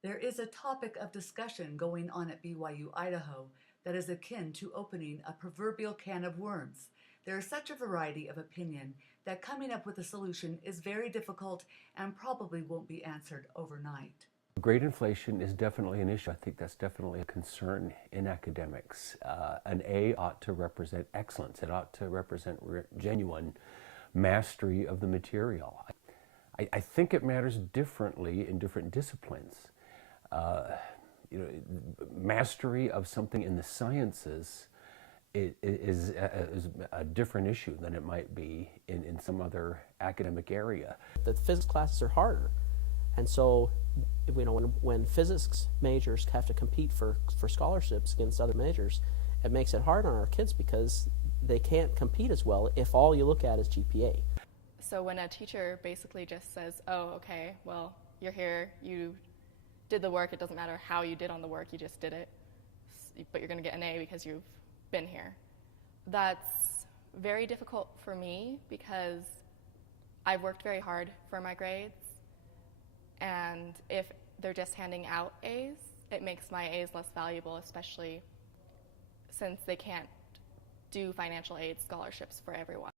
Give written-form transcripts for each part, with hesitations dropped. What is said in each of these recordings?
There is a topic of discussion going on at BYU, Idaho that is akin to opening a proverbial can of worms. There is such a variety of opinion that coming up with a solution is very difficult and probably won't be answered overnight. Grade inflation is definitely an issue. I think that's definitely a concern in academics. An A ought to represent excellence. It ought to represent genuine mastery of the material. I think it matters differently in different disciplines. Mastery of something in the sciences is a different issue than it might be in some other academic area. The physics classes are harder, and so when physics majors have to compete for scholarships against other majors, it makes it hard on our kids because they can't compete as well if all you look at is GPA. So when a teacher basically just says, oh, okay, well, you're here, you did the work, it doesn't matter how you did on the work, you just did it, but you're going to get an A because you've been here. That's very difficult for me because I've worked very hard for my grades, and if they're just handing out A's, it makes my A's less valuable, especially since they can't do financial aid scholarships for everyone.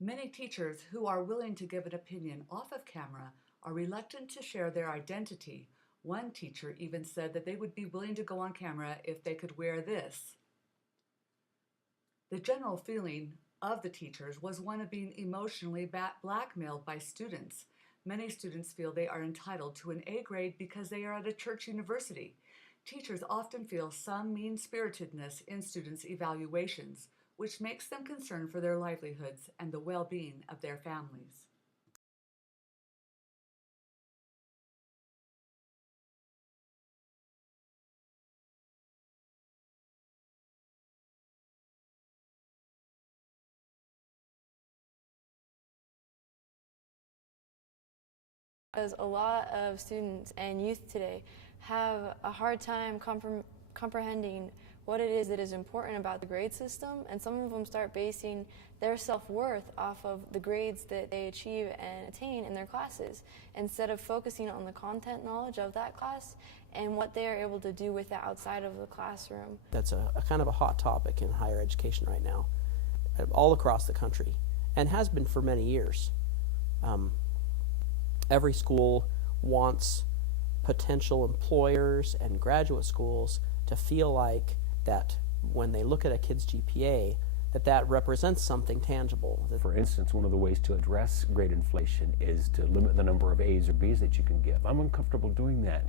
Many teachers who are willing to give an opinion off of camera are reluctant to share their identity. One teacher even said that they would be willing to go on camera if they could wear this. The general feeling of the teachers was one of being emotionally blackmailed by students. Many students feel they are entitled to an A grade because they are at a church university. Teachers often feel some mean-spiritedness in students' evaluations, which makes them concerned for their livelihoods and the well-being of their families. Because a lot of students and youth today have a hard time comprehending what it is that is important about the grade system, and some of them start basing their self-worth off of the grades that they achieve and attain in their classes, instead of focusing on the content knowledge of that class and what they are able to do with it outside of the classroom. That's a kind of a hot topic in higher education right now, all across the country, and has been for many years. Every school wants potential employers and graduate schools to feel like that when they look at a kid's GPA, that represents something tangible. For instance, one of the ways to address grade inflation is to limit the number of A's or B's that you can give. I'm uncomfortable doing that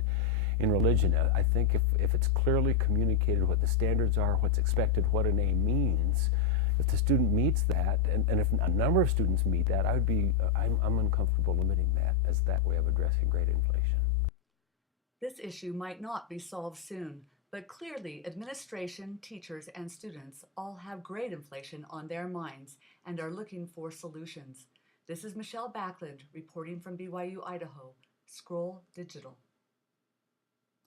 in religion. I think if it's clearly communicated what the standards are, what's expected, what an A means, if the student meets that, and if a number of students meet that, I'm uncomfortable limiting that as that way of addressing grade inflation. This issue might not be solved soon, but clearly administration, teachers, and students all have grade inflation on their minds and are looking for solutions. This is Michelle Backlund reporting from BYU, Idaho, Scroll Digital.